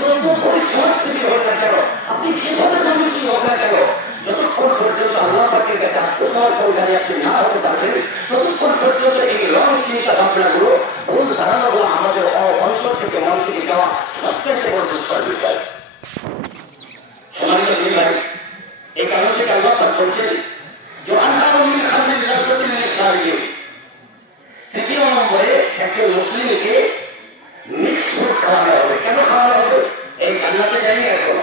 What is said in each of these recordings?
যত সমাজসেবী হোক আপনি যেভাবে মানুষই হোক না কেন, যতক্ষণ পর্যন্ত আপনি না হতে পারবেন, ততক্ষণ এই রং চিন্তা ভাবনাগুলো ভুল ধারণাগুলো আমাদের অন্তর থেকে, মন থেকে যাওয়া সবচাইতে বড় বিষয়। ভাই, এই কারণ যে আনহার মিন খামরিন লাযযাতিন লিশারিবিন তৃতীয় নম্বরে একজন মুসলিমকে মিক্স ফুড খাওয়ানো হবে কেন খাওয়ানো হবে এই জান্নাতে যায়নি এখন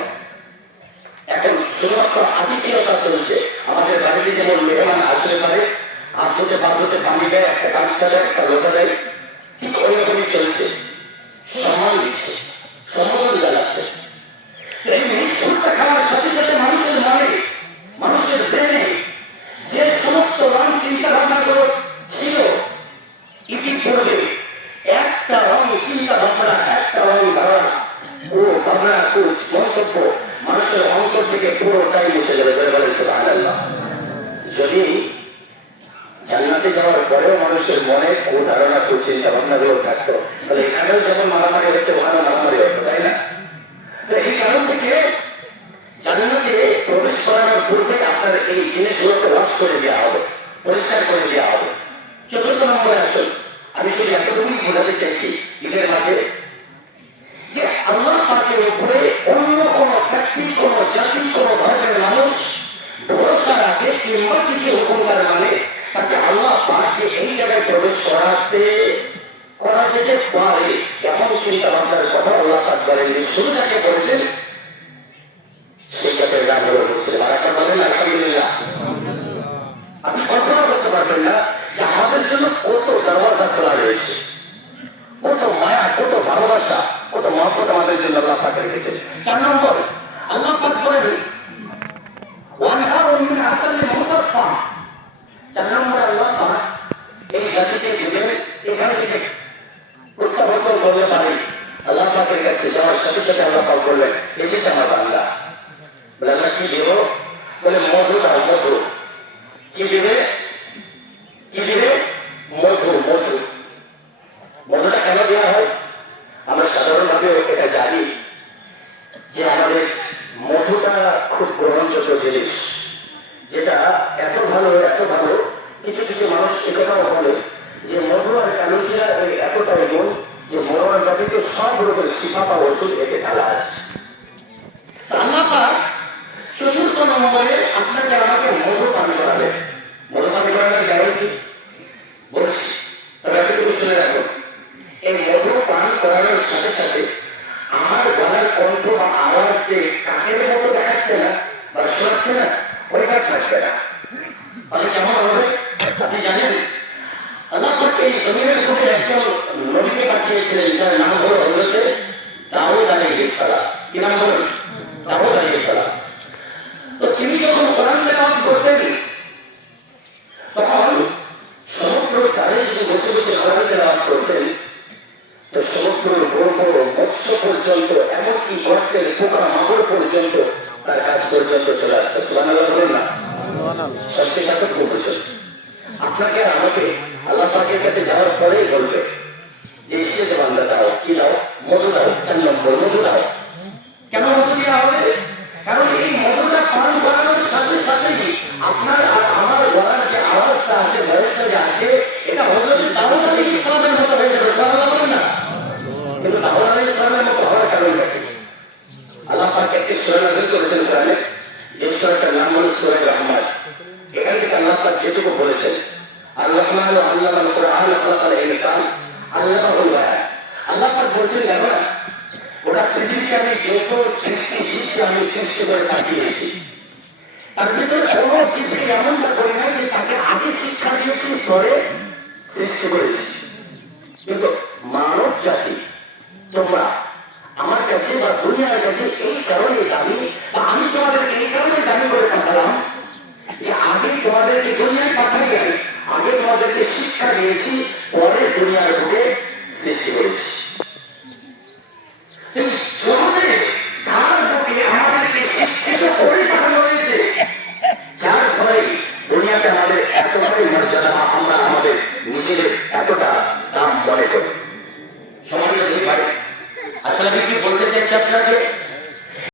এখন শুধুমাত্র আতিথেয়তা চলছে আমাদের বাড়িতে যেমন মেহমান আসতে পারে আত্মতে বাধ্যতে পানি দেয় লোটা দেয় ঠিক ওই চলছে। সম্মান দিচ্ছে। সম্মান জানাচ্ছে এই মিক্স খাওয়ার সাথে সাথে মানুষের মনে, মানুষের ব্রেনে যে সমস্ত রং চিন্তা ভাবনাগুলো ছিল ইতিপূর্বে একটা রং চিন্তা ভাবনা একটা রং ধারণা। ও ভাবনা, ও মন্তব্য, মানুষের অন্তর থেকে পুরোটাই মুছে যাবে। বলে। সুবহানাল্লাহ। যদি জান্নাতে যাওয়ার পরেও মানুষের মনে ও ধারণা ও চিন্তা ভাবনাগুলো থাকতো তাহলে এখানেও যখন মারামারি হচ্ছে ওখানেও মারামারি হতো তাই না তো এই কারণ থেকে জান্নাতে প্রবেশ করানোর পূর্বে আপনার এই জিনিসগুলোকে ওয়াশ করে দেওয়া হবে পরিষ্কার করে দেওয়া হবে চতুর্থ নম্বরে আসুন আমি শুধু চাইছি ঈদের মাঝে যে আল্লাহ পাকের উপরে অন্য কোন ব্যক্তি, কোন জাতি, কোন ধর্মের মানুষ ভরসা রাখে কিংবা কিছু হুকুমদার মানে তাকে আল্লাহ পাক এই জায়গায় প্রবেশ করাতে করা যেতে পারে, এমন চিন্তা ভাবনার কথা আল্লাহ পাক বলেন শুধু তাকে বলেছেন আপনি কল্পনা করতে পারবেন না যে আমাদের জন্য কত দরওয়াজা খোলা রয়েছে। কত মায়া, কত ভালোবাসা, কত মহব্বত আমাদের জন্য আল্লাহ পাক রেখেছে। চার নম্বর, আল্লাহ পাক বলেন ওয়ানহার মিন আসালিন মুসাফফা। চার নম্বর আল্লাহ পাক এই জাতিকে দিবেন এখান থেকে প্রত্যাবর্তন করতে পারে আল্লাহ পাকের কাছে যাওয়ার সাথে সাথে আল্লাহ পাক বললেন এসেছে আমার বাংলা বলে, আমরা কি দেবো? বলে, মধু দাও মধু কি দেবে কি দেবে মধু মধু মধুটা কেন দেওয়া হয় আমরা সাধারণভাবে এটা জানি যে আমাদের মধুটা খুব গ্রহণযোগ্য জিনিস, যেটা এত ভালো এত ভালো, কিছু কিছু মানুষ একথাও বলে যে মধু আর এই এতটাই গুণ যে মরণ জাতিতে সব রকমের শিফা বা ওষুধ এতে ঢালা আছে। চতুর্থ নম্বরে আপনাকে আমাকে মধু পান করাবে মধু পান করানোর গ্যারান্টি বলছি তবে এতটুকু শুনে রাখো এই মধু পান করানোর সাথে সাথে আমার গলার কণ্ঠ বা আওয়াজ যে কাকের মতো দেখাচ্ছে না বা শোনাচ্ছে না ওইটা থাকবে না তাহলে কেমন হবে আপনি জানেন আল্লাহ পাক এই জমিনের উপরে একজন নবীকে পাঠিয়েছিলেন যার নাম হলো হজরতে দাউদ আলাইহিস সালাম কি নাম হলো দাউদ আলাইহিস সালাম তো তিনি যখন কোরআন তেলাওয়াত করতেন তখন সমগ্র তারে যদি বসে বসে কোরআন তেলাওয়াত করতেন তো সমগ্র গর্ব মৎস্য পর্যন্ত এমনকি গর্তের পোকা মাকড় পর্যন্ত তার কাছ পর্যন্ত চলে আসতো সুবহানাল্লাহ বলুন না। সবচেয়ে সাথে বলতেছেন আপনাকে আমাকে আল্লাহ পাকের কাছে যাওয়ার পরেই বলবে, যে শেষ বান্দা দাও কি দাও মধু দাও চার নম্বর মধু দাও কেন মধু দেওয়া হবে? কারণ এই মধুটা পান করানোর সাথে সাথেই আপনার আর আমার গলার যে আওয়াজটা আছে বয়সটা যে আছে, এটা হজরত দাউদ আলী ইসলামের মতো হয়ে যাবে। সুবহানাল্লাহ না। কিন্তু দাউদ আলী মতো হওয়ার কারণটা আল্লাহ পাক একটি সূরা করেছেন কোরআনে। যে সূরাটার নাম হলো সূরা রহমান এখান থেকে আল্লাহ পাক যেটুকু বলেছেন আল্লাহ আল্লাহ আল কোরআন খালাকাল ইনসান আল্লাহুল বায়ান আল্লাহ পাক বলছেন জানো না ওটা পৃথিবীতে আমি যত সৃষ্টি জীবকে আমি সৃষ্টি করে পাঠিয়েছি। তার ভিতরে কোনো জীবকে এমনটা করি না যে তাকে আগে শিক্ষা দিয়েছি, পরে সৃষ্টি করেছি। কিন্তু মানব জাতি, তোমরা আমার কাছে বা দুনিয়ার কাছে এই কারণে দাবি